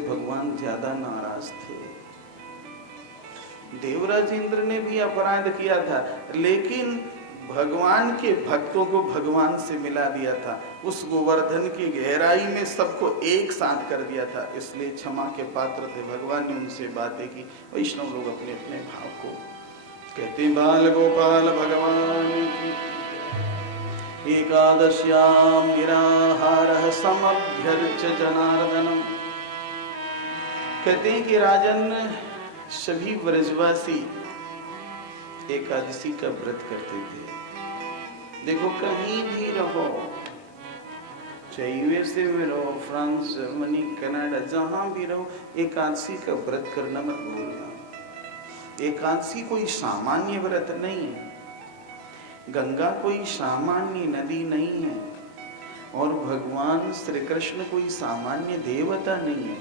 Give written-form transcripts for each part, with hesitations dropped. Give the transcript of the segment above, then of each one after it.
भगवान ज्यादा नाराज थे। देवराज इंद्र ने भी अपराध किया था, लेकिन भगवान के भक्तों को भगवान से मिला दिया था। उस गोवर्धन की गहराई में सबको एक साथ कर दिया था, इसलिए क्षमा के पात्र थे। भगवान ने उनसे बातें की। वैष्णव लोग अपने अपने भाव को कहते। बाल गोपाल भगवान की एकादश्याम निराहारः समभ्यर्च्य जनार्दनम। कहते हैं कि राजन सभी व्रजवासी एकादशी का व्रत करते थे। देखो कहीं भी रहो, चाहे यूएसए में रहो, फ्रांस, जर्मनी, कनाडा, जहां भी रहो, एकादशी का व्रत करना मत भूलना। एकादशी कोई सामान्य व्रत नहीं है। गंगा कोई सामान्य नदी नहीं है, और भगवान श्री कृष्ण कोई सामान्य देवता नहीं है।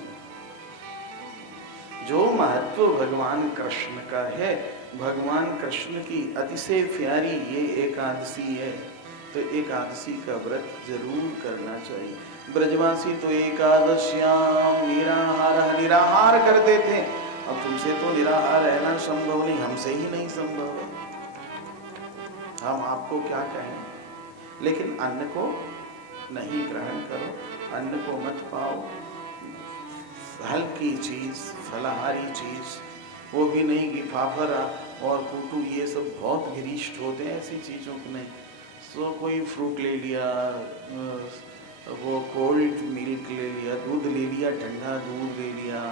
जो महत्व भगवान कृष्ण का है, भगवान कृष्ण की अतिशय प्यारी ये एकादशी है, तो एकादशी का व्रत जरूर करना चाहिए। ब्रजवासी तो एकादश्याम निराहार करते थे। अब तुमसे तो निराहार रहना संभव नहीं, हमसे ही नहीं संभव है, हम आपको क्या कहें। लेकिन अन्न को नहीं ग्रहण करो, अन्न को मत पाओ। हल्की चीज, फलाहारी चीज, वो भी नहीं कि फाफरा और कुटू ये सब बहुत गिरिष्ट होते हैं, ऐसी चीजों को नहीं। सो कोई फ्रूट ले लिया, वो कोल्ड मिल्क ले लिया, दूध ले लिया, ठंडा दूध ले लिया,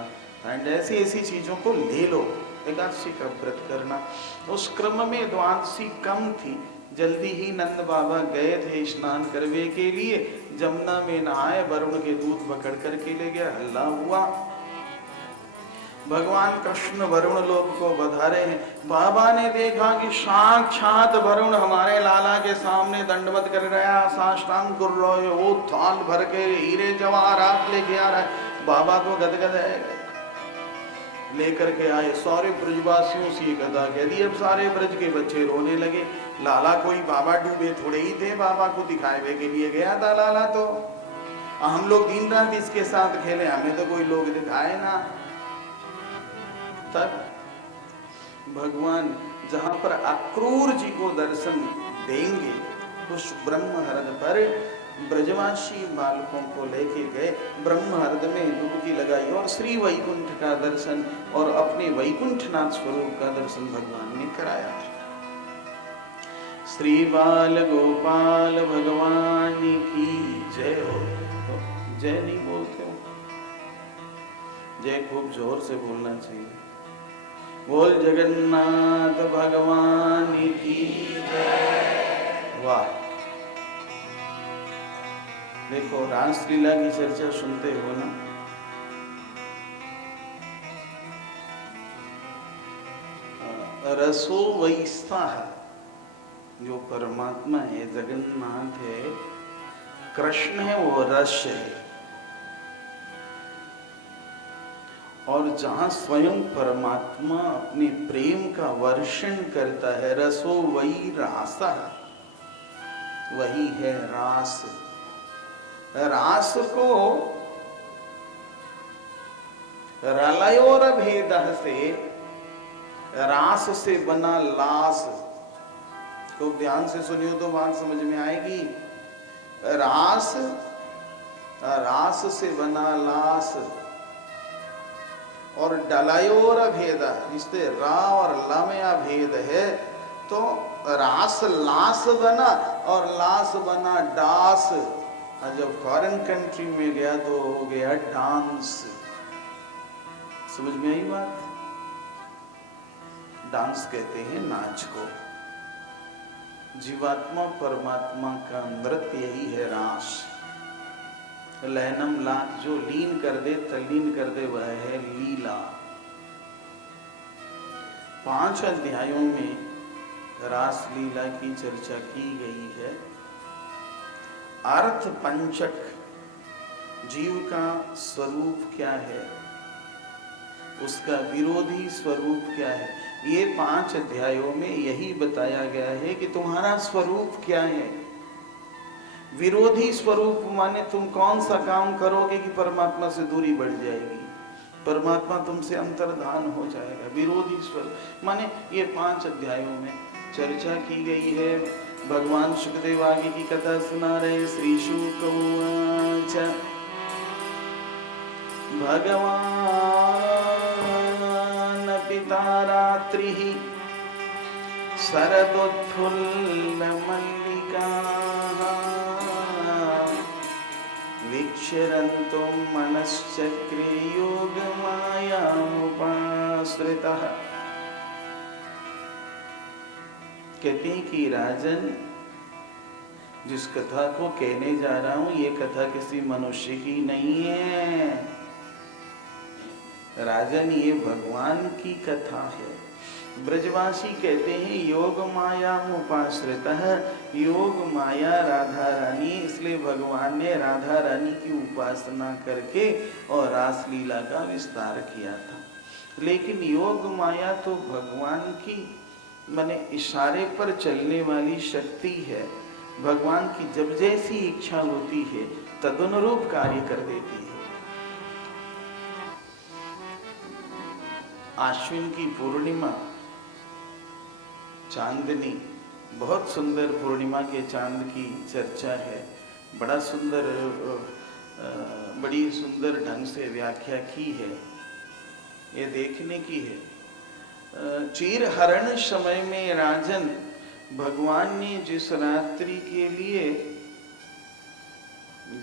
एंड ऐसी ऐसी चीजों को ले लो एकादशी का व्रत करना। उस क्रम में द्वादशी कम थी, जल्दी ही नंद बाबा गए थे स्नान करने के लिए। जमुना में नहाए, वरुण के दूध पकड़ करके ले गया, हल्ला हुआ। भगवान कृष्ण वरुण लोक को बधारे हैं। बाबा ने देखा कि साक्षात वरुण हमारे लाला के सामने दंडवत कर रहा, साष्टांग कर रहा है, वो थाल भर के हीरे जवाहरात लेके आ रहा है। बाबा को गदगद है, लेकर के आए। सारे ब्रजवासियों से गदा कह दी। अब सारे ब्रज के बच्चे रोने लगे। लाला कोई बाबा डूबे थोड़े ही थे, बाबा को दिखावे के लिए गया था लाला। तो हम लोग दिन रात इसके साथ खेले, हमें तो कोई लोग दिखाए ना। तब भगवान जहां पर अक्रूर जी को दर्शन देंगे, उस ब्रह्महर्द पर ब्रजवासी बालकों को लेके गए, ब्रह्महर्द में डुबकी लगाई और श्री वैकुंठ का दर्शन और अपने वैकुंठनाथ स्वरूप का दर्शन भगवान ने कराया। श्री बाल गोपाल भगवान की जय हो। जय नहीं बोलते हो, जय खूब जोर से बोलना चाहिए। बोल जगन्नाथ भगवान की जय। वाह, देखो रासलीला की चर्चा सुनते हो ना, रसो वैसा है, जो परमात्मा है, जगन्नाथ है, कृष्ण है, वो रस है। और जहां स्वयं परमात्मा अपने प्रेम का वर्षण करता है, रसो वही रासा, वही है रास। रास को रलयोर भेद से, रास से बना लास। तो ध्यान से सुनियो तो बात समझ में आएगी। रास, रास से बना लास, और डलयोर भेद, जिससे रा और ला में अभेद है, तो रास लास बना और लास बना डास। जब फॉरेन कंट्री में गया तो हो गया डांस। समझ में आई बात? डांस कहते हैं नाच को। जीवात्मा परमात्मा का नृत्य यही है रास। लयनम लात, जो लीन कर दे, तल्लीन कर दे, वह है लीला। 5 अध्यायों में रास लीला की चर्चा की गई है। अर्थ पंचक, जीव का स्वरूप क्या है, उसका विरोधी स्वरूप क्या है, ये 5 अध्यायों में यही बताया गया है कि तुम्हारा स्वरूप क्या है। विरोधी स्वरूप माने तुम कौन सा काम करोगे कि परमात्मा से दूरी बढ़ जाएगी। परमात्मा तुमसे अंतर्धान हो जाएगा। विरोधी स्वर माने ये 5 अध्यायों में चर्चा की गई है। भगवान सुखदेव आगे की कथा सुना रहे। श्री शुक उवाच भगवान पिता रात्रि शरदोत्फुल्ल मल्लिका वीक्षरन्तो मनश्चक्रे योगमायामुपाश्रितः। कहते हैं कि राजन, जिस कथा को कहने जा रहा हूं ये कथा किसी मनुष्य की नहीं है राजन, ये भगवान की कथा है। ब्रजवासी कहते हैं योग माया उपाश्रितः, योग माया राधा रानी, इसलिए भगवान ने राधा रानी की उपासना करके और रासलीला का विस्तार किया था। लेकिन योग माया तो भगवान की माने इशारे पर चलने वाली शक्ति है। भगवान की जब जैसी इच्छा होती है तदनुरूप कार्य कर देती है। आश्विन की पूर्णिमा चांदनी, बहुत सुंदर पूर्णिमा के चांद की चर्चा है। बड़ा सुंदर बड़ी सुंदर ढंग से व्याख्या की है, ये देखने की है। चीर हरण समय में राजन, भगवान ने जिस रात्रि के लिए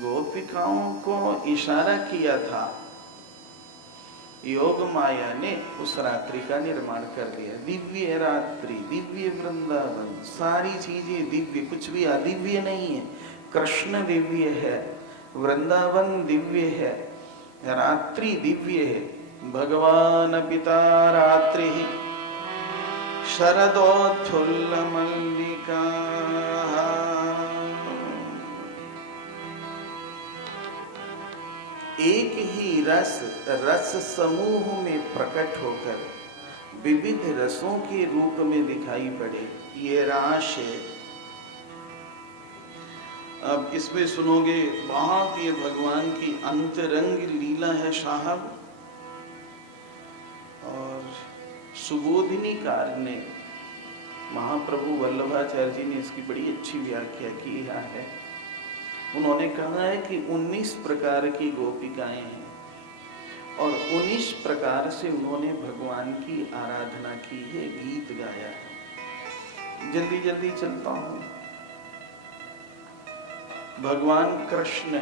गोपिकाओं को इशारा किया था, योग माया ने उस रात्रि का निर्माण कर दिया। दिव्य रात्रि, दिव्य वृंदावन, सारी चीजें दिव्य, कुछ भी अदिव्य नहीं है। कृष्ण दिव्य है, वृंदावन दिव्य है, रात्रि दिव्य है। भगवान पिता रात्रि शरदोत्फुल्ल मल्लिका। एक ही रस समूह में प्रकट होकर विविध रसों के रूप में दिखाई पड़े, ये रास है। अब इसमें सुनोगे बहुत ये भगवान की अंतरंग लीला है साहब। और सुबोधिनीकार ने, महाप्रभु वल्लभाचार्य जी ने इसकी बड़ी अच्छी व्याख्या की है। उन्होंने कहा है कि 19 प्रकार की गोपिकाएं हैं और 19 प्रकार से उन्होंने भगवान की आराधना की है, गीत गाया है। जल्दी जल्दी चलता हूं। भगवान कृष्ण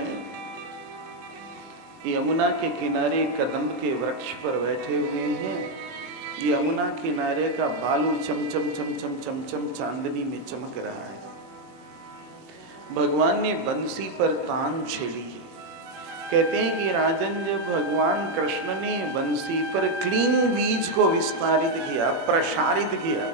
यमुना के किनारे कदम्ब के वृक्ष पर बैठे हुए हैं। यमुना किनारे का बालू चमचम चमचम चमचम चांदनी में चमक रहा है। भगवान ने बंसी पर तान छेड़ी है। कहते हैं कि राजन, जब भगवान कृष्ण ने बंसी पर क्लीन बीज को विस्तारित किया, प्रसारित किया,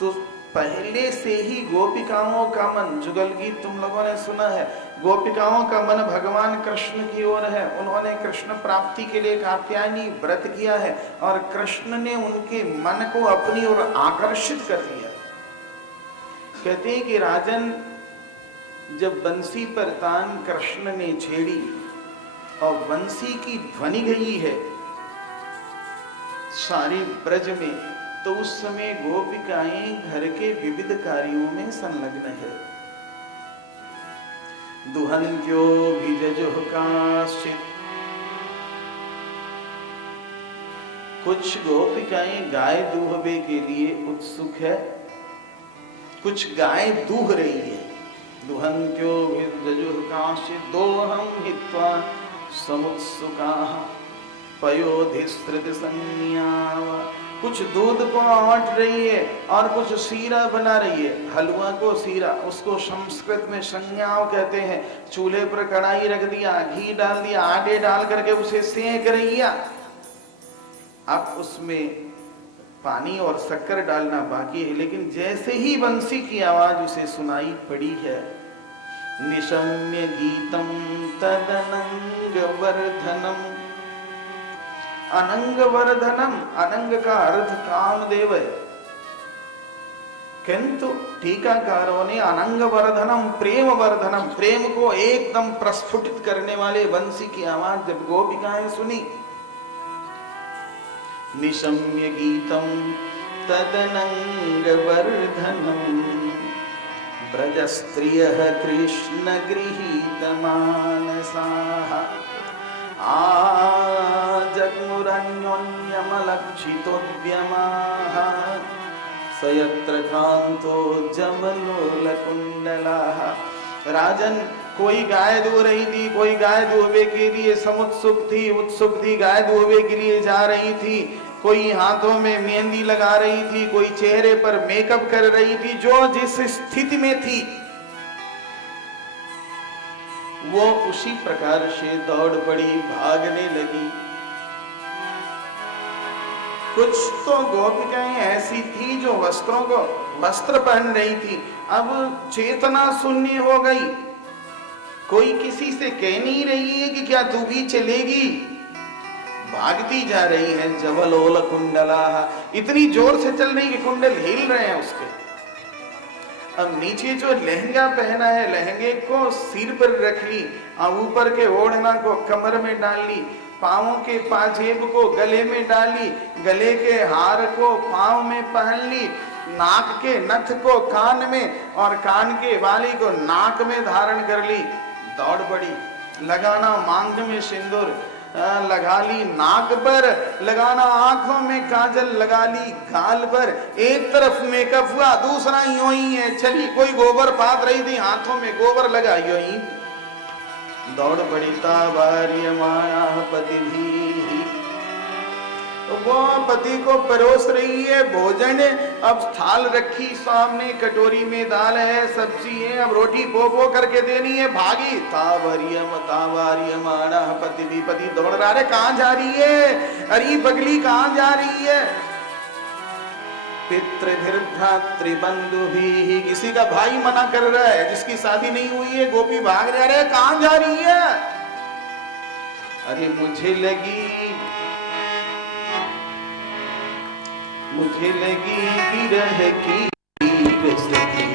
तो पहले से ही गोपिकाओं का मन, जुगल गीत तुम लोगों ने सुना है, गोपिकाओं का मन भगवान कृष्ण की ओर है। उन्होंने कृष्ण प्राप्ति के लिए कात्यायनी व्रत किया है और कृष्ण ने उनके मन को अपनी ओर आकर्षित कर लिया। कहते हैं कि राजन, जब बंसी पर तान कृष्ण ने छेड़ी और बंसी की ध्वनि गई है सारे ब्रज में, तो उस समय गोपिकाएं घर के विविध कार्यों में संलग्न है। दुहन्त्यो भिजजुः काश्चित्, कुछ गोपिकाएं गाय दूहने के लिए उत्सुक है, कुछ गाय दूह रही है। दुहन्त्यो भिजजुः काश्चित् दोहं हित्वा समुत्सुकाः पयोधिस्त्रित संज्ञाव। कुछ दूध को आट रही है और कुछ सीरा बना रही है। हलवा को सीरा, उसको संस्कृत में संज्ञाव कहते हैं। चूल्हे पर कढ़ाई रख दिया, घी डाल दिया, आटे डाल करके उसे सेंक रही है। अब उसमें पानी और शक्कर डालना बाकी है, लेकिन जैसे ही बंसी की आवाज उसे सुनाई पड़ी है, निशम्य गीतम तदनंग वर्धनम। अनंग वर्धनम, अनंग का अर्थ कामदेव है। किंतु टीकाकारों ने अनंग वर्धनम प्रेम वर्धनम, प्रेम को एकदम प्रस्फुटित करने वाले बंसी की आवाज जब गोपिकाएं सुनी, निशम्य गीतम तदनंग वर्धनम ब्रज स्त्रियः कृष्ण गृहीत मानसाः जग्मुरन्योन्यमलक्षितोद्यमाः सयत्र कांतो जमलोलकुंडलाः। राजन, कोई गाय दो रही थी, कोई गाय दुहबे के लिए समुत्सुक थी, उत्सुक थी, गाय दुहबे के लिए जा रही थी, कोई हाथों में मेहंदी लगा रही थी, कोई चेहरे पर मेकअप कर रही थी। जो जिस स्थिति में थी वो उसी प्रकार से दौड़ पड़ी, भागने लगी। कुछ तो गोपिकाएं ऐसी थी जो वस्त्र पहन रही थी, अब चेतना शून्य हो गई। कोई किसी से कह नहीं रही है कि क्या तू भी चलेगी, भागती जा रही है। जवलोल कुंडला, इतनी जोर से चल रही कि कुंडल हिल रहे हैं उसके। अब नीचे जो लहंगा पहना है, लहंगे को सिर पर रख ली, और ऊपर के ओढ़ना को कमर में डाल ली, पांवों के पाजेब को गले में डाली, गले के हार को पांव में पहन ली, नाक के नथ को कान में और कान के वाली को नाक में धारण कर ली। दौड़ पड़ी, लगाना मांग में सिंदूर लगा ली, नाक पर लगाना, आंखों में काजल लगा ली, गाल पर। एक तरफ मेकअप हुआ, दूसरा यूं ही है चली। कोई गोबर पात रही थी, हाथों में गोबर लगा, यूं ही दौड़ पड़ी। तावार्यमाणा पतिभिः, वो पति को परोस रही है भोजन। अब थाल रखी सामने, कटोरी में दाल है, सब्जी है, अब रोटी पो पो करके देनी है। भागी तावार्यमाणा पतिभिः, पति दौड़ रहा है, कहां जा रही है, अरे पगली कहां जा रही है। पितृभिर्भ्रातृबंधुभिः, किसी का भाई मना कर रहा है, जिसकी शादी नहीं हुई है, गोपी भाग रहा है, कहां जा रही है। अरे मुझे लगी विरह की सखी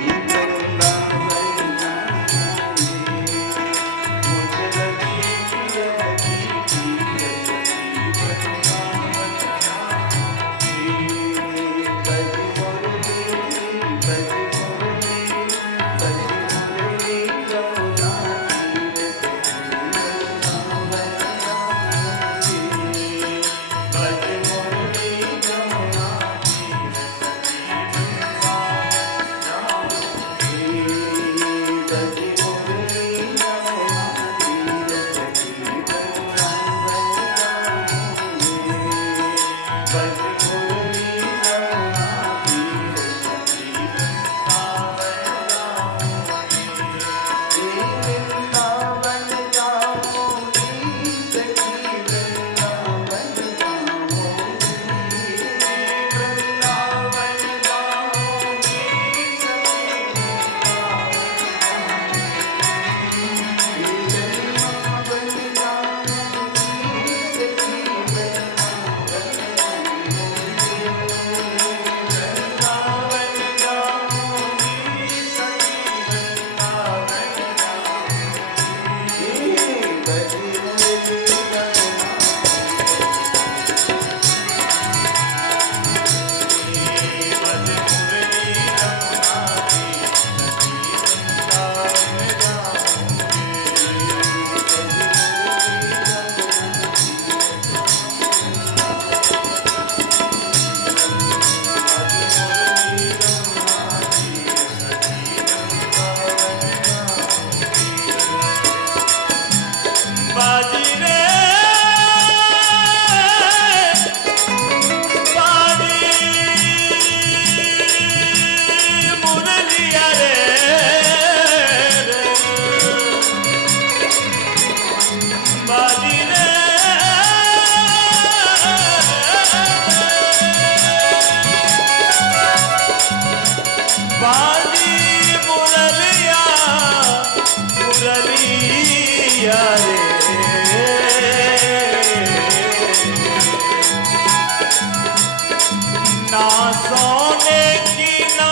ना सोने की ना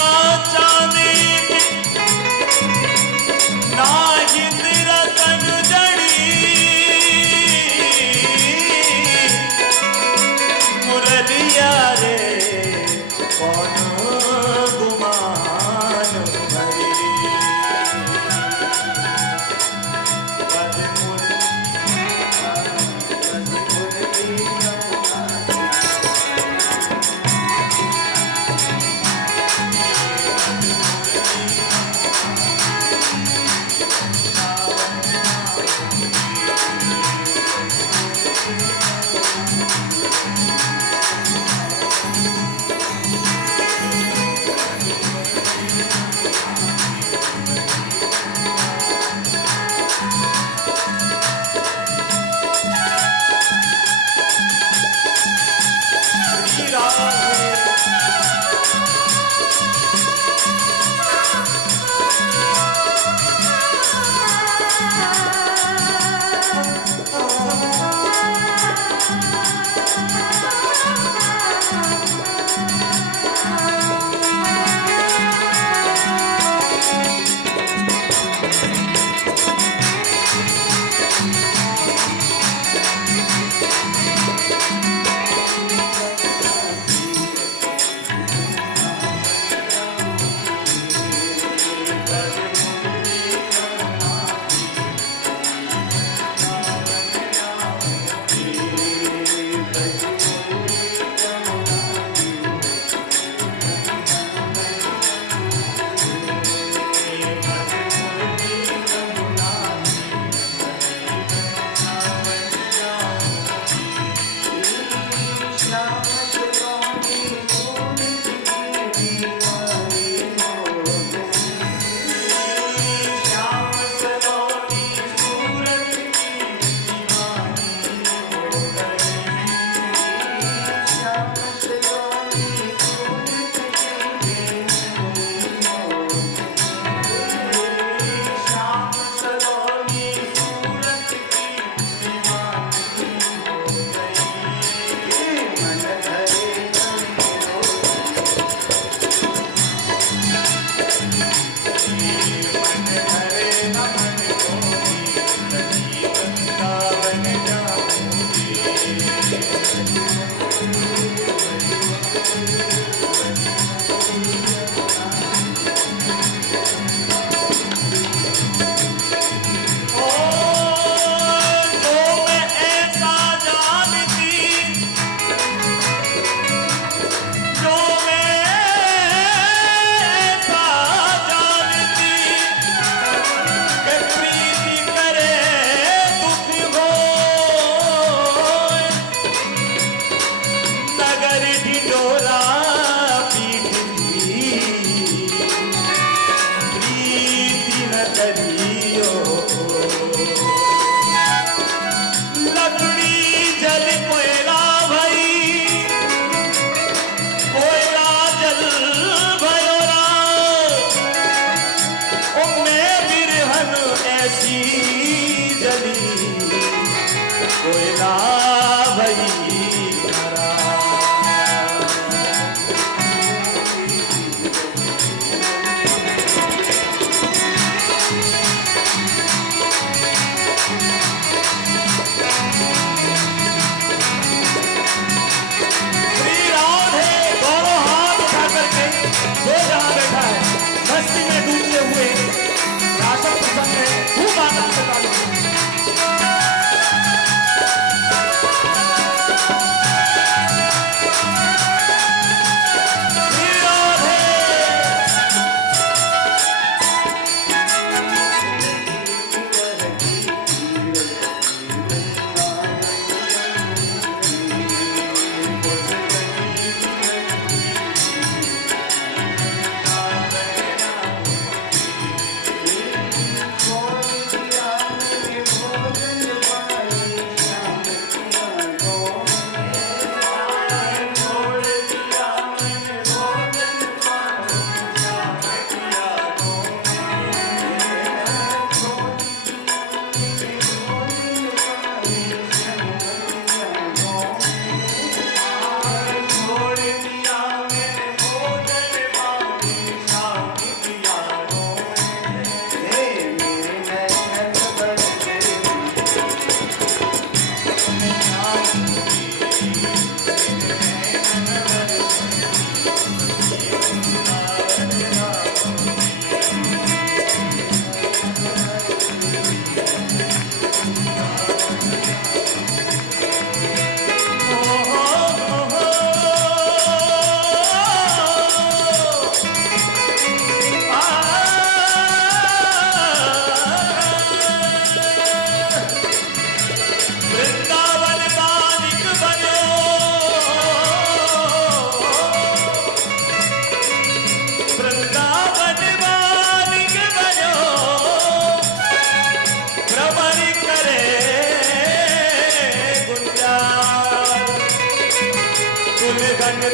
चली कोयला भई हरा। श्री राधे दोनों हाथ उठा करके जो जहां बैठा है मस्ती में डूबते हुए राशा प्रसन्न है, खूब आनंद से ताली बजाएं। श्री राधे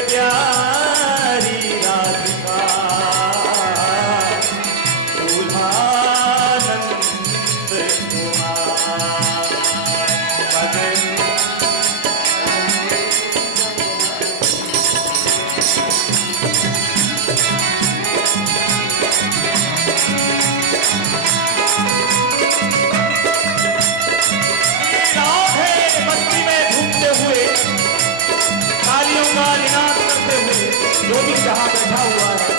प्यारी राधिका दूल्हानंद कुमार भजन। राधे मस्ती में घूमते हुए तालियों का निनाद करते हुए जो भी जहां बैठा हुआ है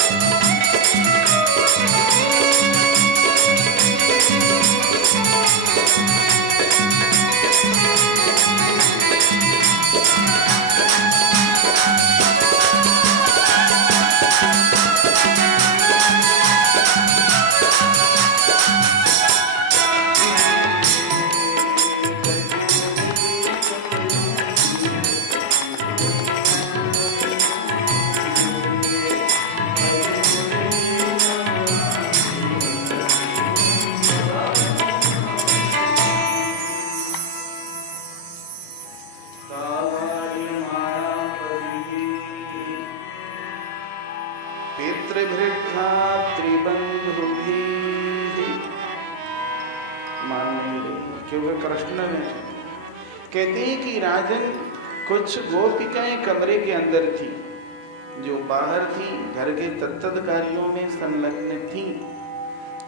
क्योंकि कृष्ण ने कहते हैं कि राजन कुछ गोपिकाएं कमरे के अंदर थी जो बाहर थी, घर के तत्त कार्यों में संलग्न थी,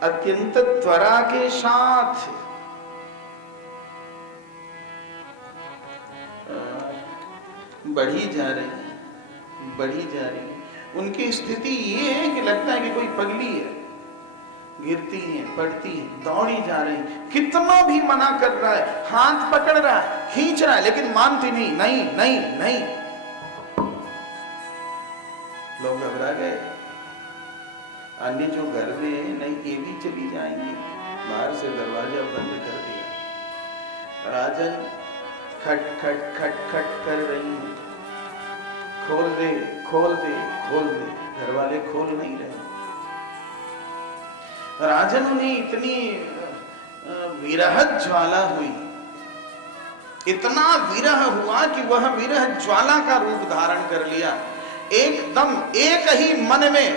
अत्यंत त्वरा के साथ बढ़ी जा रही। उनकी स्थिति ये है कि लगता है कि कोई पगली है, गिरती है, पड़ती है, दौड़ी जा रही, कितना भी मना कर रहा है, हाथ पकड़ रहा है, खींच रहा है, लेकिन मानती नहीं, नहीं नहीं नहीं। लोग घबरा गए। अन्य जो घर में है, नहीं ये भी चली जाएंगी, बाहर से दरवाजा बंद कर दिया। राजन खट खट खट खट कर रही है, खोल दे खोल दे खोल दे, घर वाले खोल नहीं रहे। राजन उन्हें इतनी विरह ज्वाला हुई, इतना विरह हुआ कि वह विरह ज्वाला का रूप धारण कर लिया। एकदम एक ही मन में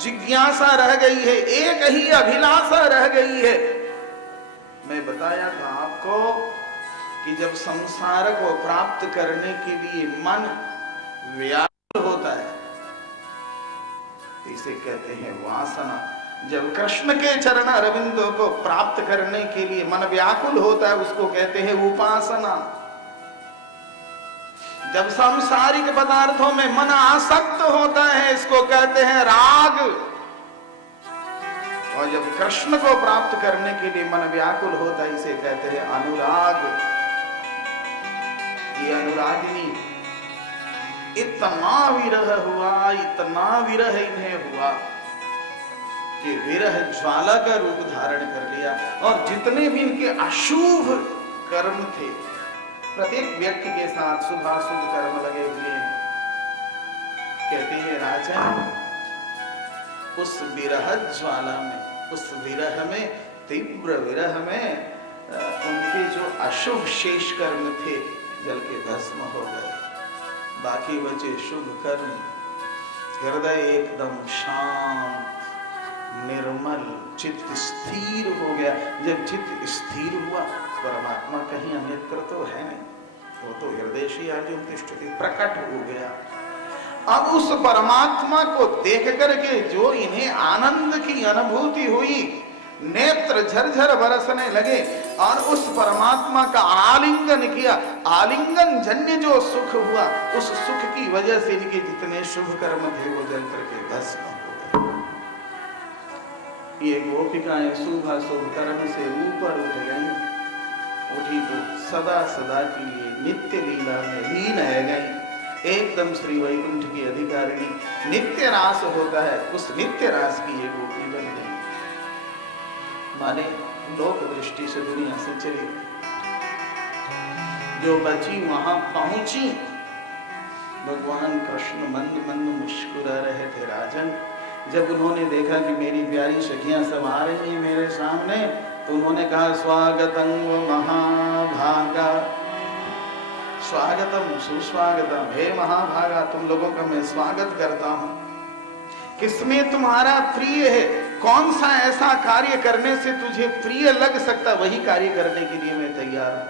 जिज्ञासा रह गई है, एक ही अभिलाषा रह गई है, मैं बताया था आपको कि जब संसार को प्राप्त करने के लिए मन व्याकुल होता है, इसे कहते हैं वासना। जब कृष्ण के चरण अरविंदों को प्राप्त करने के लिए मन व्याकुल होता है, उसको कहते हैं उपासना। जब सांसारिक पदार्थों में मन आसक्त होता है, इसको कहते हैं राग। और जब कृष्ण को प्राप्त करने के लिए मन व्याकुल होता है, इसे कहते हैं अनुराग। ये अनुरागिनी इतना विरह हुआ, इतना विरह इन्हें हुआ कि विरह ज्वाला का रूप धारण कर लिया। और जितने भी इनके अशुभ कर्म थे, प्रत्येक व्यक्ति के साथ शुभाशुभ कर्म लगे हुए हैं। कहते हैं राजन, उस विरह ज्वाला में, उस विरह में, तीव्र विरह में उनके जो अशुभ शेष कर्म थे जल के भस्म हो गए। बाकी बचे शुभ कर्म। हृदय एकदम शांत, निर्मल, चित्त स्थिर हो गया। जब चित्त स्थिर हुआ, परमात्मा कहीं अन्यत्र तो है नहीं, वो तो हृदय से अर्जुन की स्थिति प्रकट हो गया। अब उस परमात्मा को देख करके जो इन्हें आनंद की अनुभूति हुई, नेत्र झरझर बरसने लगे और उस परमात्मा का आलिंगन किया। आलिंगन जन्य जो सुख हुआ, उस सुख की वजह से इनके जितने शुभ कर्म थे वो जल करके भस्म हो गए। ये गोपिकाएं शुभाशुभ कर्म से ऊपर उठ गई, उठी तो सदा सदा के लिए नित्य लीला में लीन है गई। एकदम श्री वैकुंठ की अधिकारिणी। नित्य रास होता है, उस नित्य रास की ये गोपी बन गई। माने लोक दृष्टि से दुनिया से चली, जो बची वहां पहुंची। भगवान कृष्ण मंद मंद मुस्कुरा रहे थे राजन। जब उन्होंने देखा कि मेरी प्यारी सखियां सब आ रही हैं मेरे सामने, तो उन्होंने कहा स्वागतम महाभागा, स्वागतम सुस्वागतम, हे महाभागा, तुम लोगों का मैं स्वागत करता हूं। किसमें तुम्हारा प्रिय है? कौन सा ऐसा कार्य करने से तुझे प्रिय लग सकता, वही कार्य करने के लिए मैं तैयार हूं।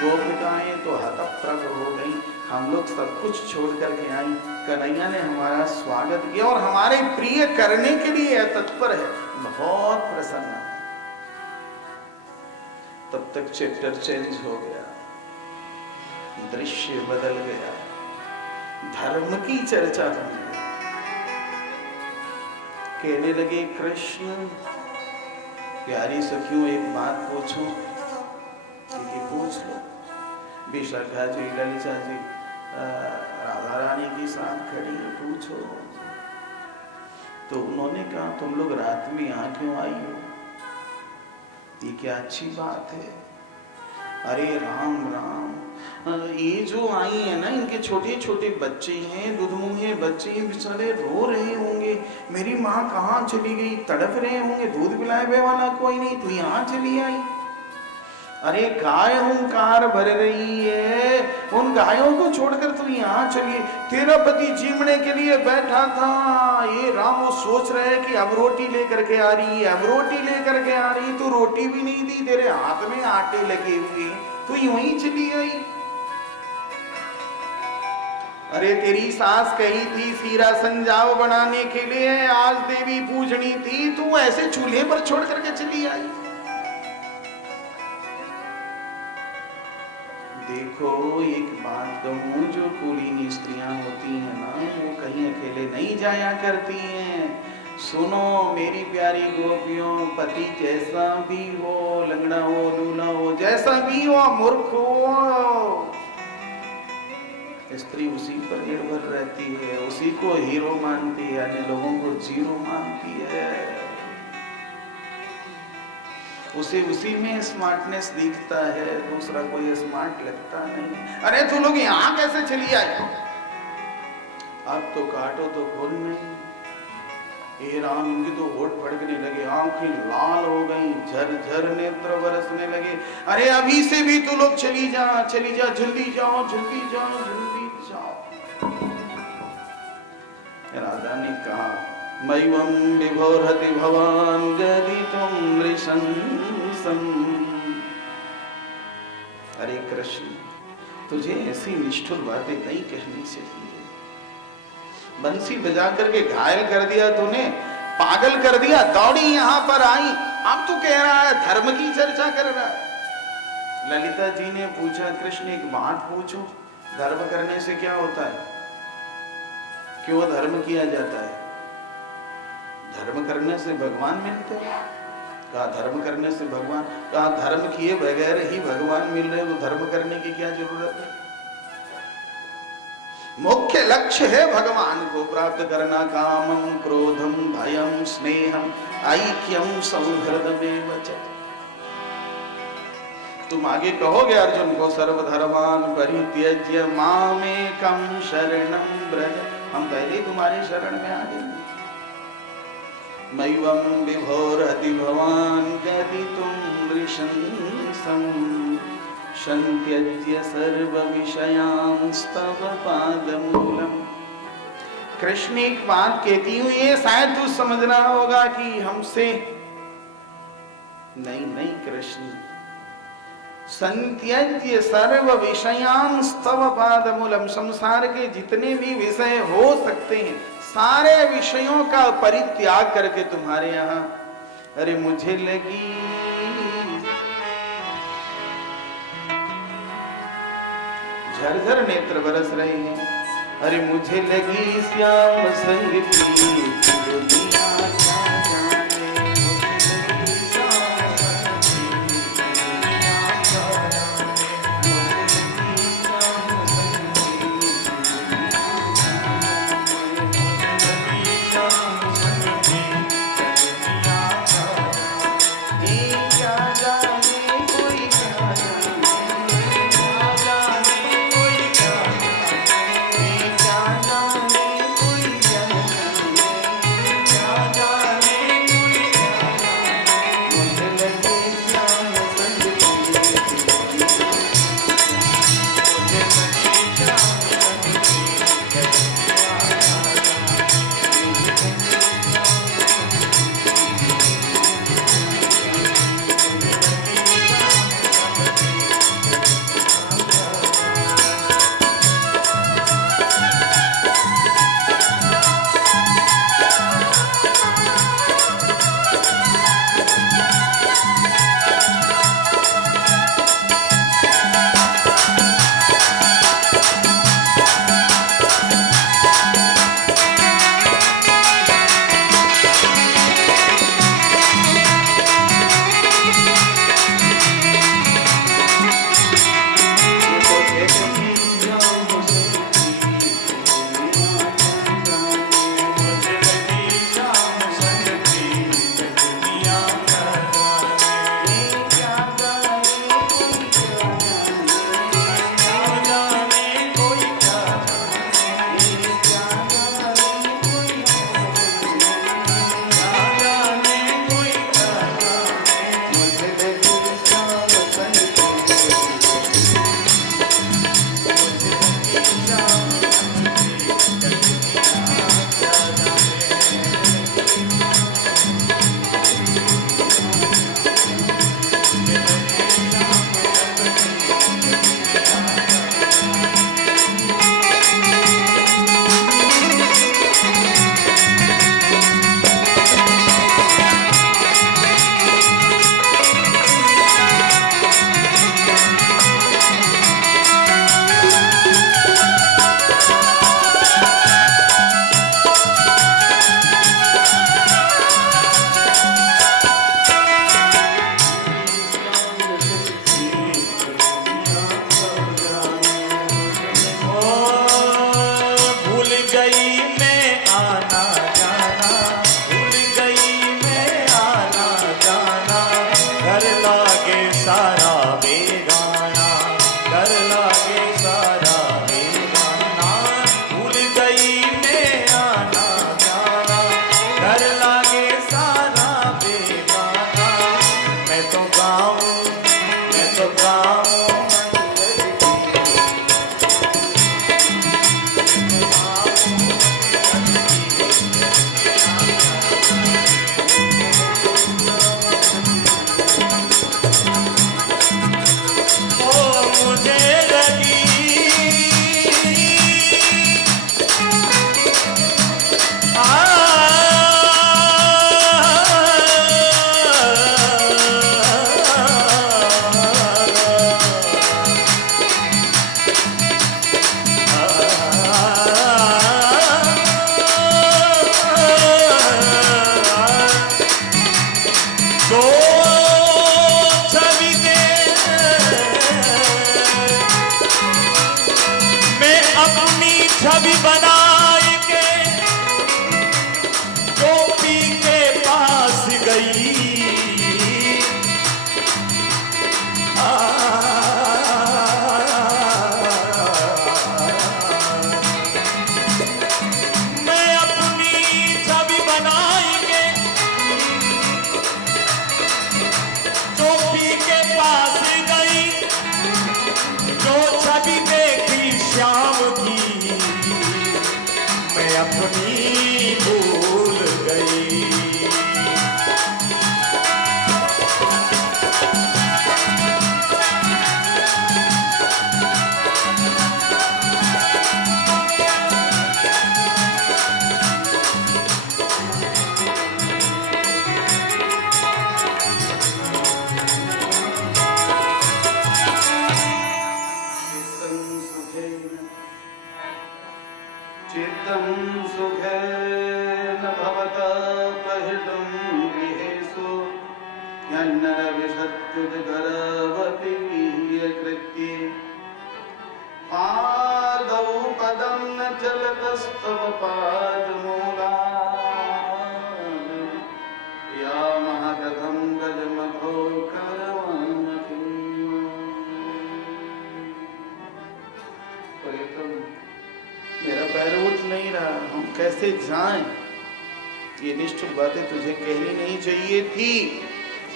गोपिकाएं तो हतप्रभ हो गई। हम लोग सब कुछ छोड़ करके आई, कन्हैया ने हमारा स्वागत किया और हमारे प्रिय करने के लिए तत्पर है, बहुत प्रसन्न है। तब तक चैप्टर चेंज हो गया, दृश्य बदल गया, धर्म की चर्चा होने लगी। कहने लगे कृष्ण, प्यारी सखियों एक बात पूछूं? कि पूछ लो। विशाखा जी, ललिता जी, राधा रानी के साथ खड़ी है, पूछो। तो उन्होंने कहा तुम लोग रात में यहाँ क्यों आई हो? ये क्या अच्छी बात है। अरे राम राम, ये जो आई है ना, इनके छोटे छोटे बच्चे हैं, दुधमुहे बच्चे हैं, बेचारे रो रहे होंगे, मेरी माँ कहाँ चली गई, तड़प रहे होंगे, दूध पिलाए वाला कोई नहीं, तू यहाँ चली आई। अरे गाय हुंकार भर रही है, उन गायों को छोड़कर तू यहाँ चली। तेरा पति जीवने के लिए बैठा था, ये राम वो सोच रहे कि अब रोटी लेकर के आ रही है, अब रोटी लेकर के आ रही, तो रोटी भी नहीं दी, तेरे हाथ में आटे लगे हुए, तू यूं ही चली आई। अरे तेरी सास कही थी सीरा संजाव बनाने के लिए, आज देवी पूजनी थी, तू ऐसे चूल्हे पर छोड़ करके चली आई। देखो एक बात कहूं, जो कुलीन स्त्रियां होती हैं ना, वो कहीं अकेले नहीं जाया करती हैं। सुनो मेरी प्यारी गोपियों, पति जैसा भी हो, लंगड़ा हो, लूला हो, जैसा भी हो, मूर्ख हो, स्त्री उसी पर निर्भर रहती है, उसी को हीरो मानती है, अन्य लोगों को जीरो मानती है। उसे उसी में स्मार्टनेस दिखता है, दूसरा कोई स्मार्ट लगता नहीं। अरे तू लोग यहाँ कैसे चली आई? अब तो काटो तो खोल नहीं। हे राम, इनकी तो होठ फड़कने लगे, आंखें लाल हो गई, झरझर नेत्र बरसने लगे। अरे अभी से भी तू लोग चली जा, चली जा, जल्दी जाओ, जल्दी जाओ, जल्दी जाओ। राधा ने कहा मैवं विभोरति भवान गदितुं नृशंसम्। हे कृष्ण, तुझे ऐसी निष्ठुर बातें नहीं कहनी चाहिए। बंसी बजा करके घायल कर दिया तूने, पागल कर दिया, दौड़ी यहां पर आई, अब तू कह रहा है धर्म की चर्चा कर रहा है। ललिता जी ने पूछा, कृष्ण एक बात पूछो, धर्म करने से क्या होता है? क्यों धर्म किया जाता है? धर्म करने से भगवान मिलते हैं? कहा धर्म करने से भगवान, कहा धर्म किए बगैर ही भगवान मिल रहे, तो धर्म करने की क्या जरूरत है? मुख्य लक्ष्य है भगवान को प्राप्त करना, कामम क्रोधम भयम स्नेहम ऐक्यम सौहृदमेव च। तुम आगे कहोगे अर्जुन को, सर्वधर्मान परित्यज्य मामेकं शरणं व्रज, हम पहले तुम्हारे शरण में आ गए। मैवं विभोरति भवान गदितुं नृशंसं शन्त्यज्य सर्व विषयांस्तव पादमूलम्। कृष्ण एक बात कहती हूं, ये शायद तू समझना होगा कि हमसे नहीं कृष्ण, संत्यज्य सर्व विषयांस्तव पादमूलम, संसार के जितने भी विषय हो सकते हैं सारे विषयों का परित्याग करके तुम्हारे यहां, अरे मुझे लगी झरझर नेत्र बरस रहे हैं, अरे मुझे लगी श्याम संग की तवपि वीर्यकृत्ये पादौ पदं न चलतस्तव पादमूलात् यामः कथं गजमघो करवामः। मेरा पैर उठ नहीं रहा, हम कैसे जाएं? ये निष्ठुर बातें तुझे कहनी नहीं चाहिए थी।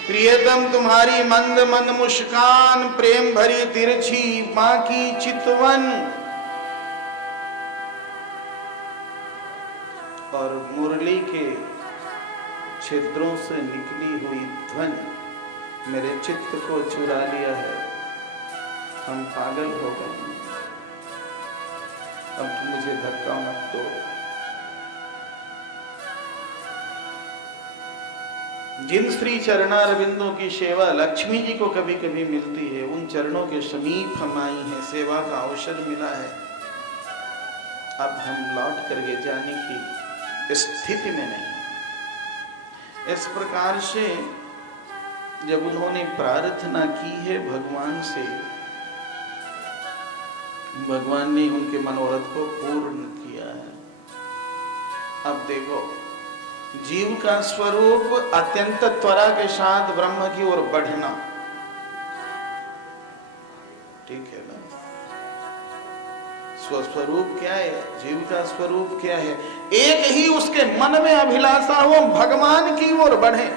प्रियतम तुम्हारी मंद मंद मुस्कान, प्रेम भरी तिरछी बाकी चितवन और मुरली के छिद्रों से निकली हुई ध्वनि मेरे चित्त को चुरा लिया है। हम पागल हो गए। अब तुम मुझे धक्का मत दो। जिन श्री चरणारविंदों की सेवा लक्ष्मी जी को कभी कभी मिलती है, उन चरणों के समीप हम आई हैं, सेवा का अवसर मिला है। अब हम लौट करके जाने की स्थिति में नहीं। इस प्रकार से जब उन्होंने प्रार्थना की है भगवान से, भगवान ने उनके मनोरथ को पूर्ण किया है। अब देखो, जीव का स्वरूप अत्यंत त्वरा के साथ ब्रह्म की ओर बढ़ना, ठीक है ना? स्वस्वरूप क्या है? जीव का स्वरूप क्या है? एक ही उसके मन में अभिलाषा हो, भगवान की ओर बढ़े।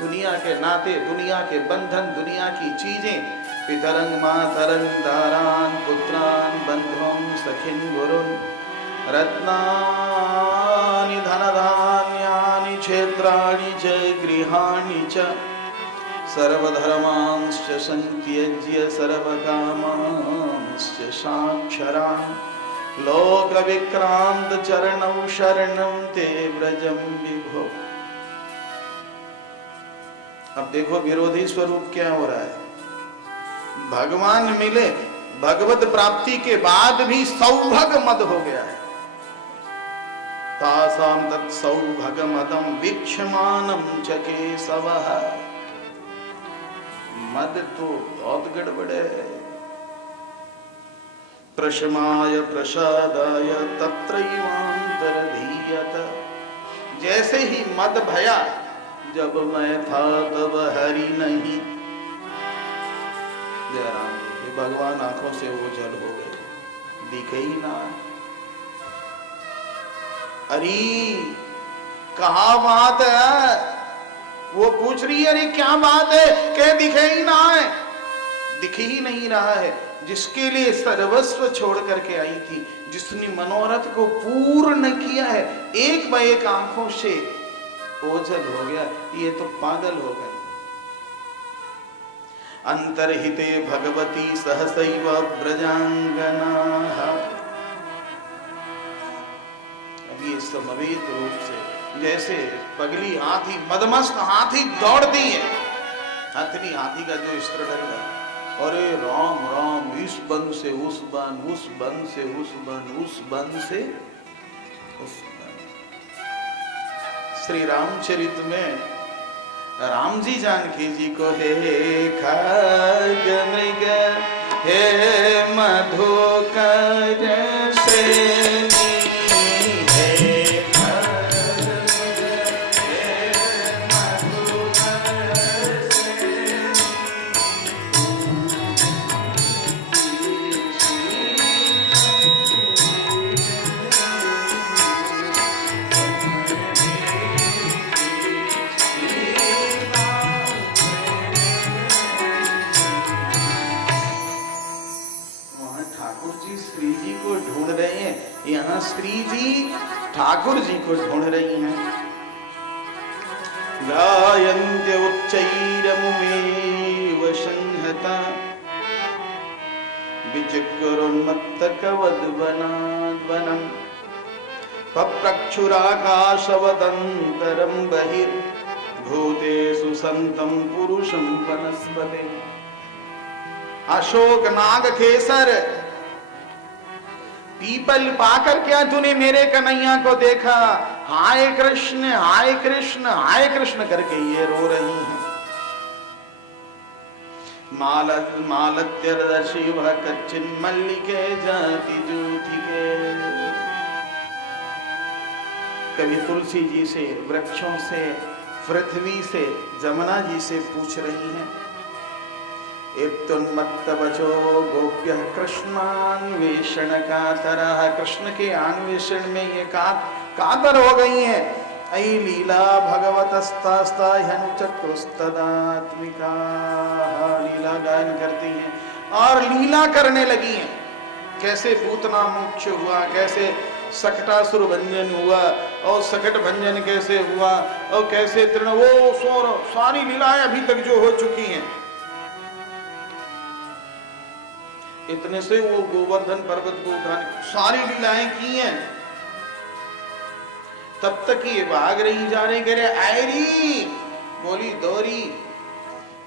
दुनिया के नाते, दुनिया के बंधन, दुनिया की चीजें, पितरंग मातरंग दारान पुत्रान बंधुं सखिन गुरुन रत्नानि धनधान्यानि क्षेत्राणि च गृहाणि च सर्वधर्मांश्च संत्यज्य सर्वकामांश्च साक्षरान् लोकविक्रांत चरणौ शरणं ते व्रजं विभो। अब देखो विरोधी स्वरूप क्या हो रहा है। भगवान मिले, भगवत प्राप्ति के बाद भी सौभाग मद हो गया है। तासाम तत्सौभगमदं वीक्षमानं च केशवः। मद तो बहुत गड़बड़ है। प्रशमाय प्रसादाय तत्रैवान्तरधीयत। जैसे ही मद भया, जब मैं था तब हरि नहीं। जयराम जी, भगवान आंखों से ओझल हो गए, दिखे ही ना। अरे कहा बात है? वो पूछ रही है, अरे क्या बात है? कह दिखे ही ना है, दिख ही नहीं रहा है। जिसके लिए सर्वस्व छोड़ करके आई थी, जिसने मनोरथ को पूर्ण किया है, एक बार एक आंखों से ओझल हो गया। ये तो पागल हो गए। अंतर्हिते भगवती सहसैव ब्रजांगनाः। अब ये समवेत रूप से जैसे पगली हाथी, मदमस्त हाथी दौड़ती है। हाथी, हाथी का जो स्त्र है, अरे राम राम, इस बन से उस बन, उस बन से उस बन, उस बन से उस बन। श्री रामचरित में राम जी जानकी जी को हे खग मृग हे मधुकर सेनी, हे खग हे मधुकर यहाँ श्री जी ठाकुर जी को ढूंढ रही हैं। गायन्त्य उच्चैरमुमेव संहता विचिक्रोन्मत्तकवद्वनाद्वनम् पप्रक्षुराकाशवदन्तरं बहिर्भूतेषु सन्तं पुरुषं वनस्पते। अशोक नाग केसर पीपल पाकर क्या तूने मेरे कन्हैया को देखा? हाय कृष्ण हाय कृष्ण हाय कृष्ण करके ये रो रही हैं। मालत्यर्दर्शी वह कच्चिन मल्लिके जाति जूथिके। कभी तुलसी जी से, वृक्षों से, पृथ्वी से, जमुना जी से पूछ रही हैं। इत्युन्मत्त बचो गोप्य कृष्णान्वेषण कातरः। कृष्ण के अन्वेषण में ये कातर हो गई हैं। अयि लीला भगवतस्तास्ता ह्यनुचक्रुस्तदात्मिका। लीला गायन करती हैं और लीला करने लगी हैं। कैसे पूतना मोक्ष हुआ, कैसे सकटासुर भंजन हुआ, और सकट भंजन कैसे हुआ, और कैसे तृण, वो सारी लीलाएं अभी तक जो हो चुकी हैं। इतने से वो गोवर्धन पर्वत को उठाने सारी लीलाएं की हैं। तब तक ये भाग रही जा रही, कह रहे आयरी बोली दौरी।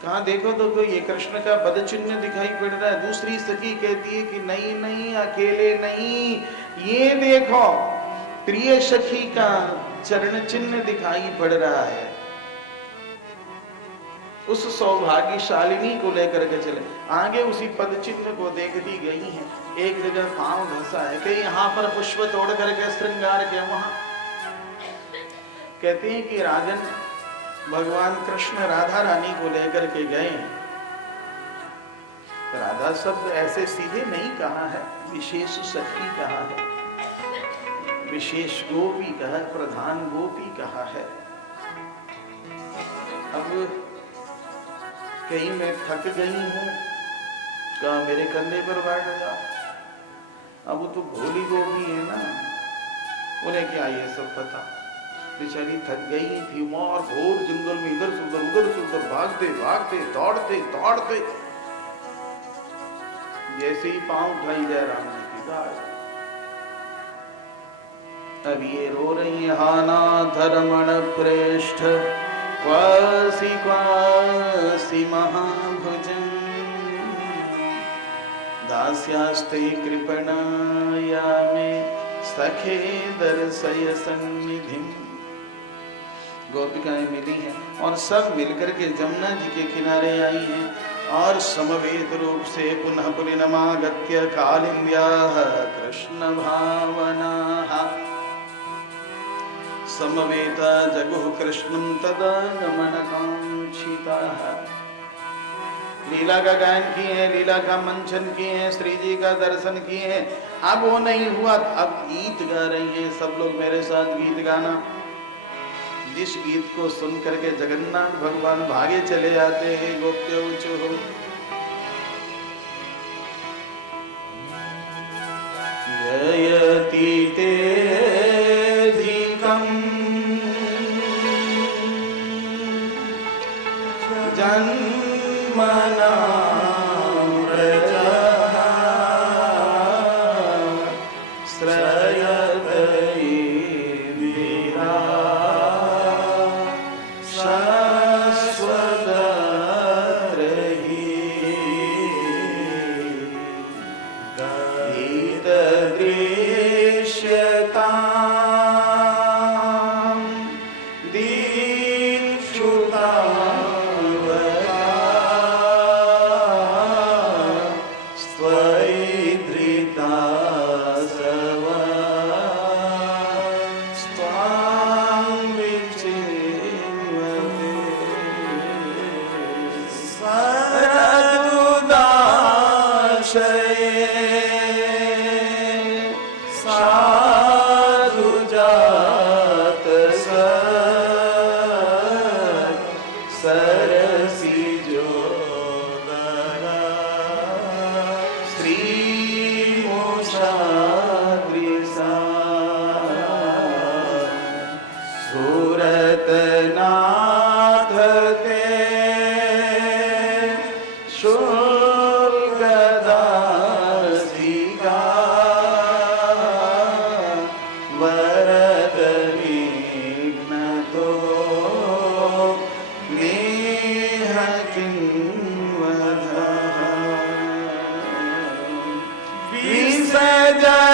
कहाँ देखो तो कोई ये कृष्ण का पद चिन्ह दिखाई पड़ रहा है। दूसरी सखी कहती है कि नहीं नहीं, अकेले नहीं, ये देखो प्रिय सखी का चरण चिन्ह दिखाई पड़ रहा है। उस सौभाग्यशालिनी को लेकर के चले। आगे उसी पद चिन्ह को देखती गई हैं। एक जगह पांव घसा है कि यहाँ पर पुष्प तोड़ करके श्रृंगार के वहां कहते हैं कि राजन भगवान कृष्ण राधा रानी को लेकर के गए। राधा शब्द ऐसे सीधे नहीं कहा है, विशेष सखी कहा है, विशेष गोपी कहा है, प्रधान गोपी कहा है। अब कहीं मैं थक गई हूं, कहा मेरे कंधे पर बैठ जा। अब वो तो भोली गोपी है ना, उन्हें क्या ये सब पता। बेचारी थक गई थी और घोर जंगल में इधर से उधर भागते भागते दौड़ते दौड़ते जैसे ही पांव उठाई जाए राम जी की गाय। अब ये रो रही है, हाना धर्मण प्रेष्ठ क्वासी क्वासी महाभुजन दास्यास्ते कृपणाया में सखे दर्शय सन्निधिम। गोपिकाएं मिली हैं और सब मिलकर के जमुना जी के किनारे आई हैं और समवेत रूप से पुनः पुरिनमागत्य कालिन्द्याः कृष्ण भावनाः समवेत जगुः कृष्णं तदा गमनकांक्षिताः। लीला का गायन किए हैं, लीला का मंचन किए हैं, श्री जी का दर्शन किए हैं। अब वो नहीं हुआ, अब गीत गा रही है। सब लोग मेरे साथ गीत गाना। जिस गीत को सुन करके जगन्नाथ भगवान भागे चले जाते हैं, गोप्य ऊंचो हो जयति तेधिकं जन्मना जय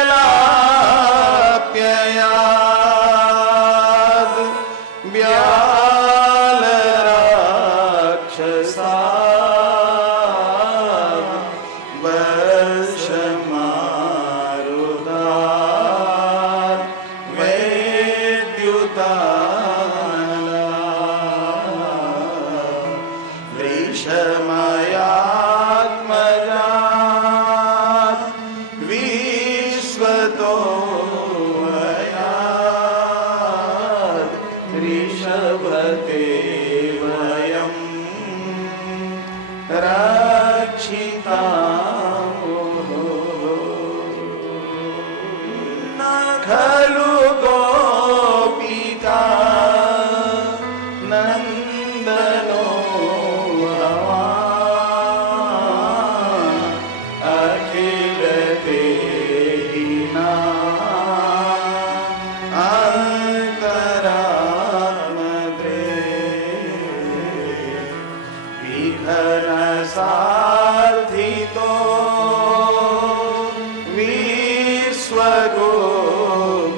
तो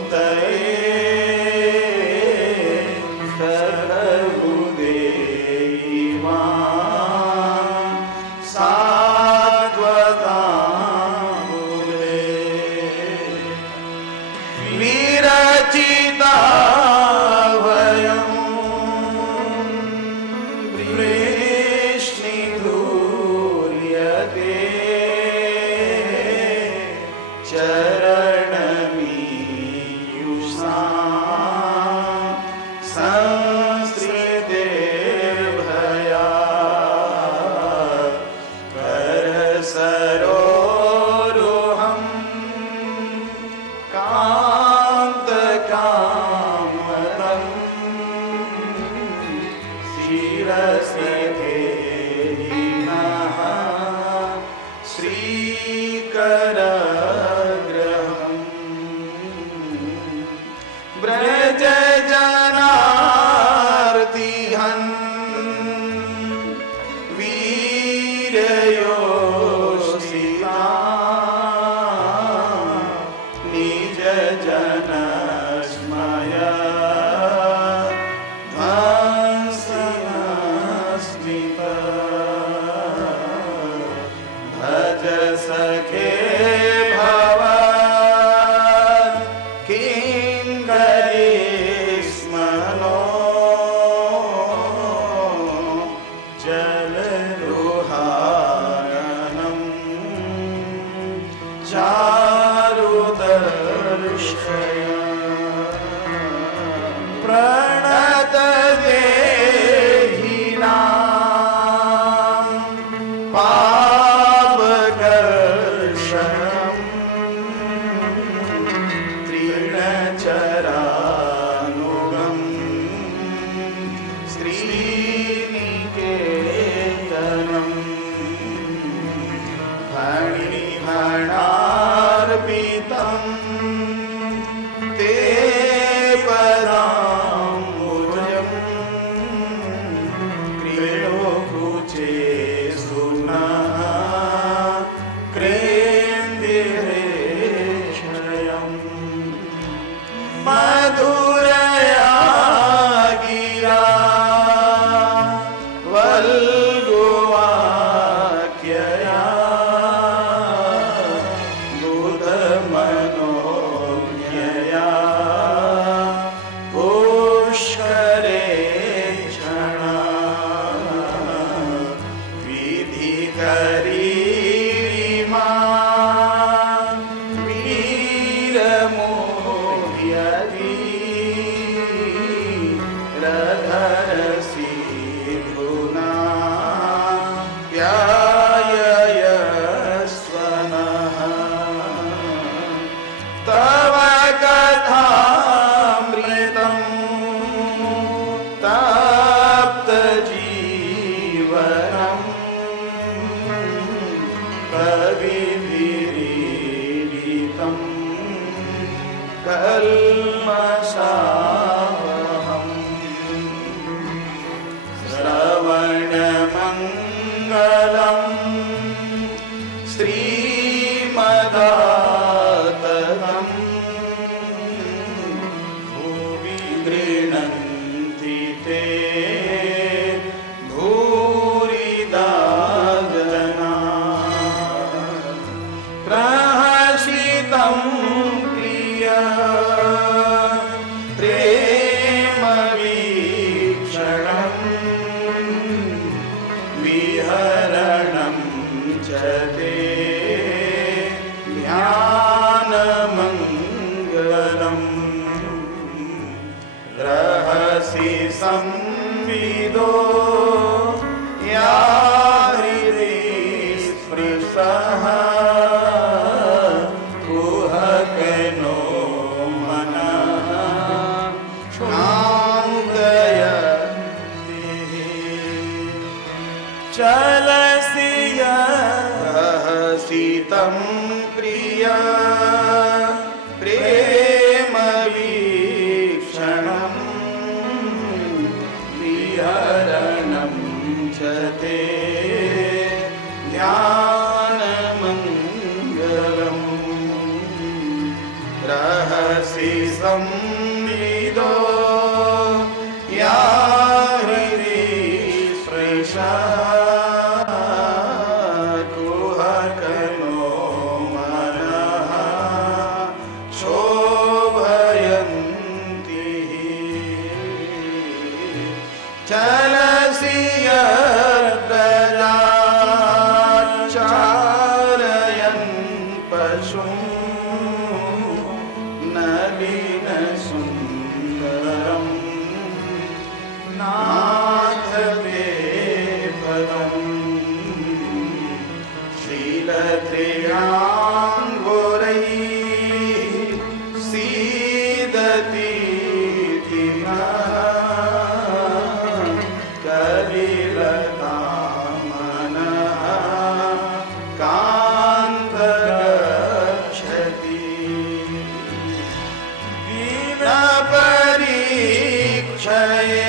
विश्वगुप्तये सर्वदेवा सात्वताम्बुले विरचिता वयं वृष्णिधूर्यते चरणमीयुषा संसृतिर्भया करसरोरुहं कान्तकामदम् शिरसि धेहिनः श्रीकरग्रहम् व्रजजनार्तिहन् वीरयोषिता निजजनस्मया ध्वंसिनस्मिता भज सखे भवान् किङ्करीस्मनो जलरुहाननं चारुदर्शया प्रणतदेहिनां पापकर्षणम् तृणचरानुगम् श्रीनिकेतनम् फणिभणार्पितं ते पदाम्बुजम् क्रीडोकुचे सुनः क्रेन्दिरेशयम् मधुरया गिरा वल्गुवाक्यया बुधमनोज्ञया पुष्करे क्षणा विधिकरीरिमा वीरमोह्यति रधरसि धुना ध्याययस्वनः तव कथामृतं तप्तजीवनम् कविभिरीडितं कल्मषावहम् श्रवणमङ्गलम् श्रीमदाततम् भुवि गृह्णन्ति ते भूरिदा जना प्रहसितं प्रिय प्रेमवीक्षणम् विहरणं च ते ध्यानमङ्गलम् रहसि संविदो या हृदि स्पृशः कुहकनो मनः क्षान्तयतिः चलसि रहसि तं प्रिय प्रेमवीक्षणम् विहरणं च ते ध्यान पशुं नलिनसुन्दरम् नाथ ते पदम् शीलत्रियाङ्गुरैः सीदति कलिलतामनः कान्तगच्छति दीनपरीक्षये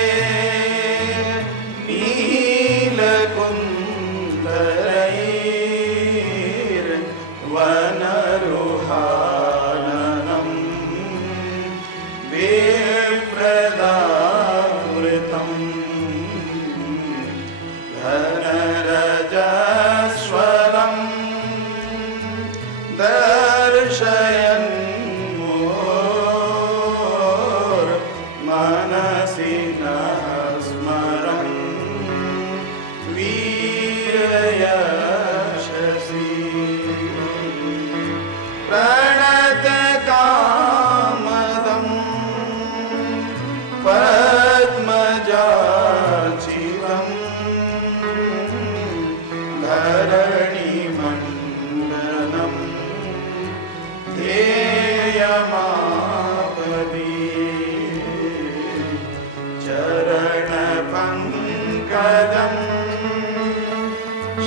वनरुहाननम् विप्रदावृतम् धनरजस्वलम् दर्शयन् मनसि नः स्मरन् वीरयशसि प्रणतकामदम् पद्मजाचितम् धरणिमण्डलम् ध्येयमापदि चरणपङ्कजम्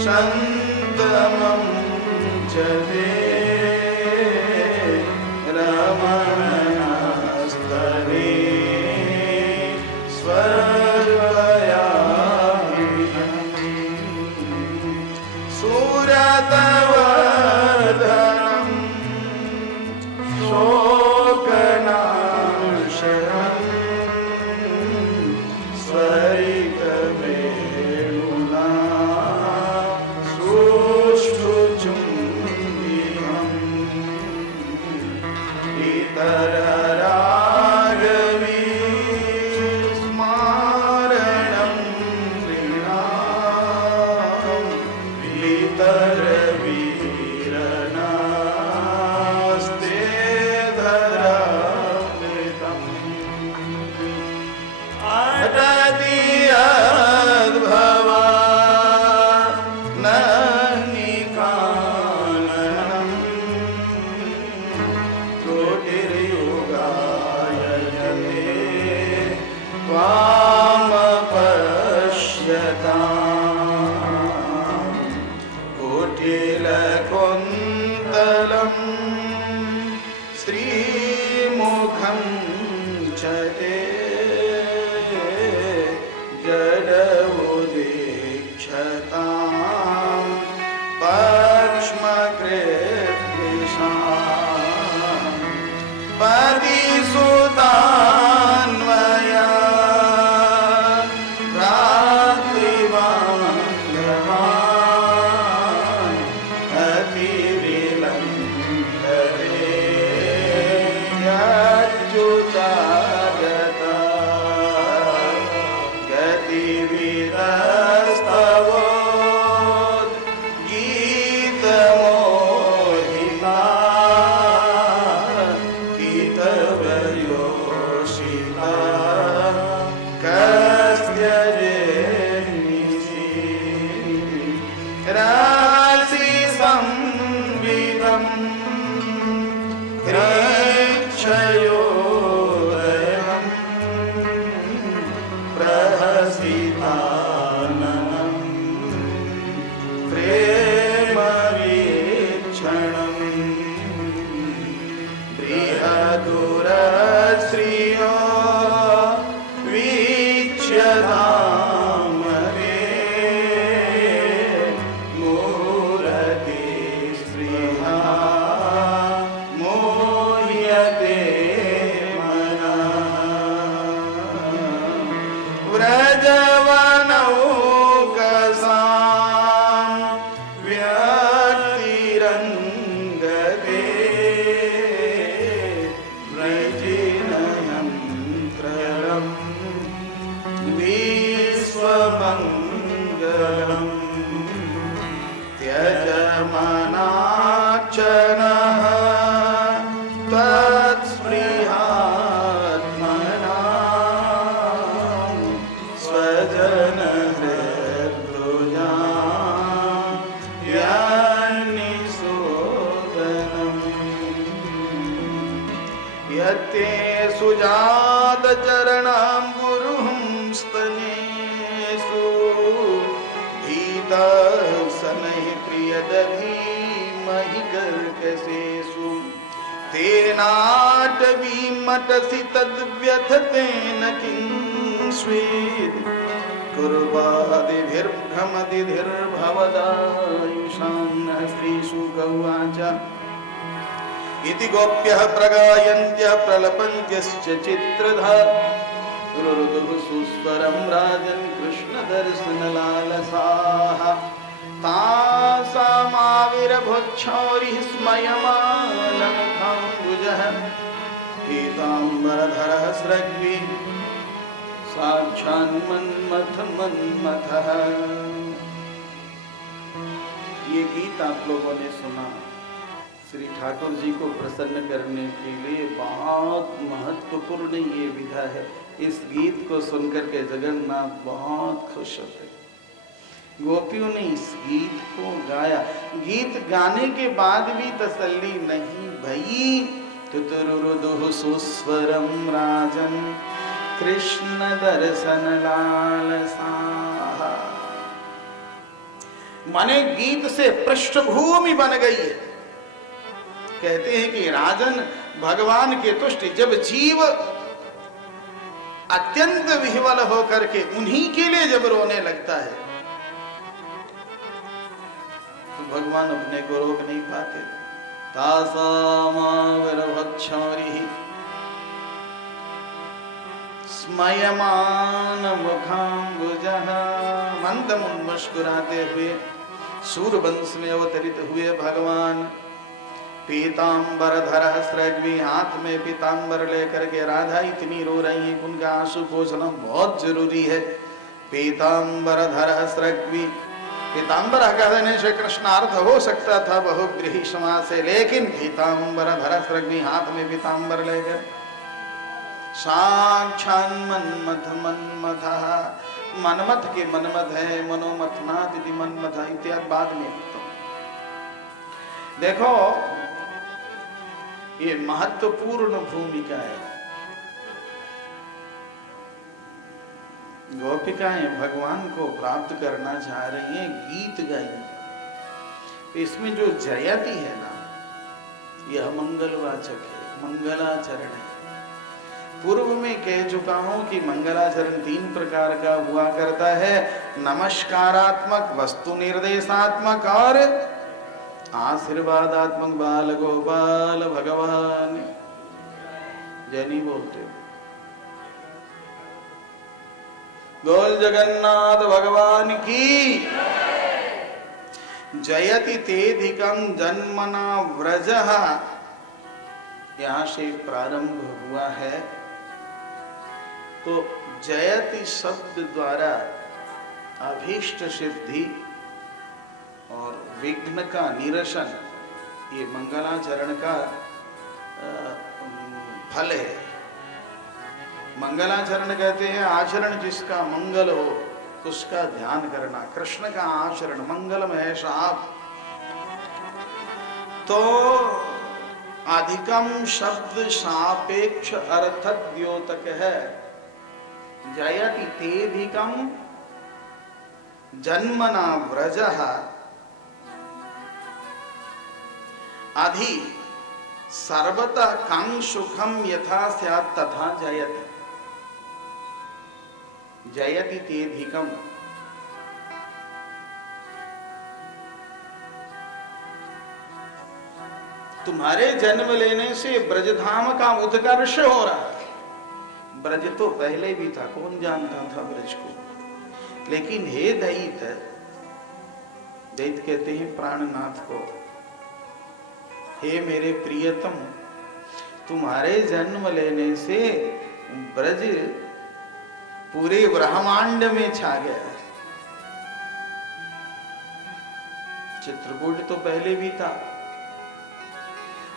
शन्तमं च ते रमणस्तवे स्वर्गयामिनम् सुरतवर्धनम् शोकनाशनम् स्वरितवेणुना सुष्ठुचुम्बिहम् इतररागविस्मारणं नृणाम् इतरवीरनास्ते धरामृतम् अटति अद्भवा न निकाननम् त्रुटिर्युगायते त्वामपश्यताम् कुटिलकुन्तलम् श्रीमुखं च ते जडमुदीक्षताम् पक्ष्मकृद्दिशाम् पतिसुतान्वया रात्रिवाङ्गवान् अतिविलम्बते यच्युतागता गतिविदस्तवो गीतमोहिता गीतवयोषिता कस्त्यजेन्निसि राशिसंविदम् कृच्छयोदयम् प्रहसिताननम् प्रेमवीक्षणम् बृहदुरश्रियो वीक्ष्यतामरे मूरति स्पृहा मोह्यते मनः व्रजवनौकसां व्यक्तिरङ्गते व्रजिनयन्त्रम् विश्वमङ्गलम् त्यजमनाक्षणः ते सुजात चरणाम्बुरुहं स्तनेषु भीता सनहि प्रियदधीमहि कर्कशेषु तेनाटवीमटसि तद्व्यथतेन किंस्वेत् कुर्वादिभिर्भ्रमदिभिर्भवदायुषां नः श्रीशुक उवाच इति गोप्यः प्रगायन्त्यः प्रलपन्त्यश्च चित्रधा रुरुदुः सुस्वरं राजन् कृष्णदर्शनलालसाः तासामाविरभुच्छौरिः स्मयमानमुखाम्बुजः पीताम्बरधरः स्रग्वी साक्षान्मन्मथः। ये गीत आप लोगों ने सुना, श्री ठाकुर जी को प्रसन्न करने के लिए बहुत महत्वपूर्ण ये विधा है। इस गीत को सुनकर के जगन्नाथ बहुत खुश होते। गोपियों ने इस गीत को गाया। गीत गाने के बाद भी तसल्ली नहीं भई। तुतुरुरुदुः सुस्वरं राजन् कृष्ण दर्शन लालसाः। माने गीत से पृष्ठभूमि बन गई है। कहते हैं कि राजन भगवान के तुष्टि, जब जीव अत्यंत विह्वल होकर के उन्हीं के लिए जब रोने लगता है तो भगवान अपने को रोक नहीं पाते। तासामाविरभक्षौरिः स्मयमान मुखाम्बुजः। मंद मुस्कुराते हुए सूरवंश में अवतरित हुए भगवान पीताम्बरधर स्रग्वी, हाथ में पीताम्बर लेकर के राधा इतनी रो रही है, उनका आंसू पोंछना बहुत जरूरी है। पीताम्बरधर स्रग्वी, पीताम्बर कह देने से कृष्णार्थ हो सकता था बहुब्रीहि समास से, लेकिन पीताम्बरधर स्रग्वी, हाथ में पीताम्बर लेकर साक्षान्मन्मथ मन्मथः, मनमथ के मनमथ है, मनोमथनाथ इति मन्मथ इत्यादि बाद में। देखो ये महत्वपूर्ण भूमिका है। गोपिकाएं भगवान को प्राप्त करना चाह रही हैं, गीत गाई। इसमें जो जयति है ना, यह मंगलवाचक है, मंगलाचरण है। पूर्व में कह चुका हूं कि मंगलाचरण 3 प्रकार का हुआ करता है, नमस्कारात्मक, वस्तु निर्देशात्मक और आशीर्वादात्मक। बाल गोपाल भगवान जय नहीं बोलते, बोल जगन्नाथ भगवान की। जयति तेधिकं जन्मना व्रजः, यहां से प्रारंभ हुआ है। तो जयति शब्द द्वारा अभीष्ट सिद्धि और विघ्न का निरसन, ये मंगलाचरण का फल है। मंगलाचरण कहते हैं आचरण जिसका मंगल हो उसका ध्यान करना। कृष्ण का आचरण मंगलम है साहब। तो अधिकम शब्द सापेक्ष अर्थ द्योतक है। जयति तेधिकम जन्मना व्रजः, अधि सर्वतः कांग सुखम यथा स्यात् तथा जयति। जयति तेधिकम, तुम्हारे जन्म लेने से ब्रजधाम का उत्कर्ष हो रहा है। ब्रज तो पहले भी था, कौन जानता था ब्रज को। लेकिन हे दैत, दैत कहते हैं प्राणनाथ को, हे मेरे प्रियतम, तुम्हारे जन्म लेने से ब्रज पूरे ब्रह्मांड में छा गया। चित्रकूट तो पहले भी था,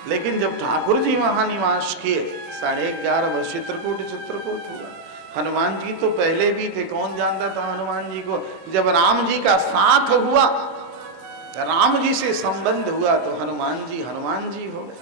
लेकिन जब ठाकुर जी वहां निवास किए 11.5 वर्ष चित्रकूट हुआ। हनुमान जी तो पहले भी थे, कौन जानता था हनुमान जी को। जब राम जी का साथ हुआ, राम जी से संबंध हुआ तो हनुमान जी हो गए।